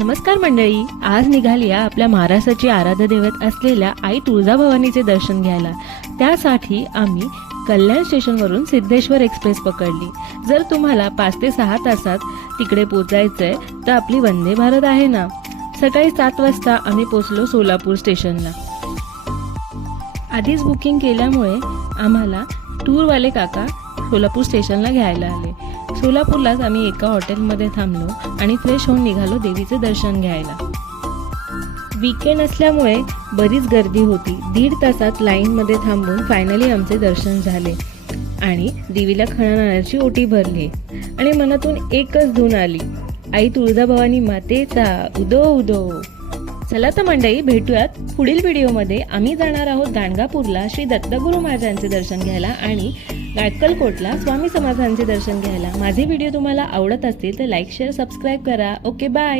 नमस्कार मंडळी, आज निघाली आपल्या महाराष्ट्राची आराध्य दैवत असलेल्या आई तुळजाभवानीचे दर्शन घ्यायला। त्यासाठी आम्ही कल्याण स्टेशनवरून सिद्धेश्वर एक्सप्रेस पकडली। जर तुम्हाला 5 ते 6 तासात तिकडे पोहोचायचंय तर आपली वंदे भारत आहे ना। सकाळी 7 वाजता आम्ही पोहोचलो सोलापूर स्टेशनला। आधीच बुकिंग केल्यामुळे आम्हाला टूरवाले काका सोलापूर स्टेशनला घ्यायला आले। सोलापूरलाच आम्ही एका हॉटेलमध्ये थांबलो आणि फ्रेश होऊन निघालो देवीचे दर्शन घ्यायला। वीकेंड असल्यामुळे बरीच गर्दी होती। 1.5 तासात लाईनमध्ये थांबून फायनली आमचे दर्शन झाले आणि देवीला खणा ओटी भरली आणि मनातून एकच धून आली, आई तुळजाभवानी मातेचा उदो उदो। चला तर मंडळी, भेटूयात पुढील व्हिडिओमध्ये। आम्ही जाणार आहोत गाणगापूरला श्री दत्तगुरू महाराजांचे दर्शन घ्यायला आणि अक्कलकोटला स्वामी समर्थांचे दर्शन घ्यायला। माझे व्हिडिओ तुम्हाला आवडत असतील तर लाईक शेअर सबस्क्राईब करा। Okay, bye.